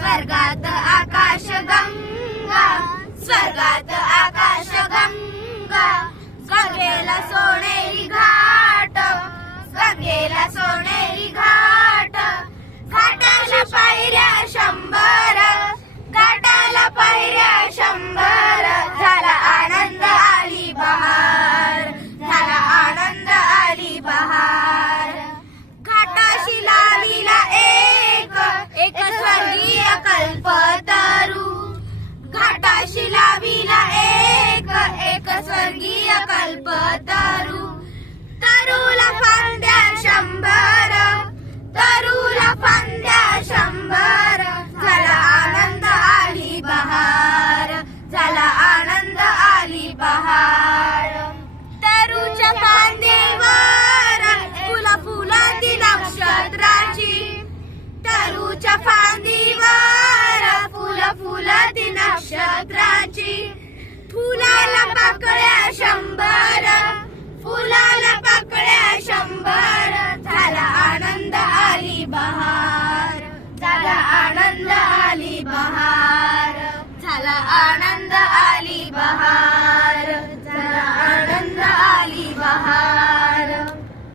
स्वर्गात आकाश गंगा, स्वर्गात आकाश गंगा, गंगेला सोनेरी घाट, गंगेला सोनेरी घाट, घाटाला पायऱ्या 100, घाटाला पायऱ्या 100, झाला आनंद आली बहार, झाला आनंद आली बहार. घाटाशी लाविला एक स्वर्गीय कल्पतरू, घाटाशी लाविला एक स्वर्गीय कल्पतरू, तरूला फांद्या 100, तरूला फांद्या 100, झाला आनंद आली बहार, झाला आनंद आली बहार. तरूच्या फांदीवर फुला फुलाती नक्षत्राची, तरूच्या फांदीवर फुला फुलाती नक्षत्राची, फुलाला पाकळ्या 100, फुलाला पाकळ्या 100, झाला आनंद आली बहार, झाला आनंद आली बहार, झाला आनंद आली बहार.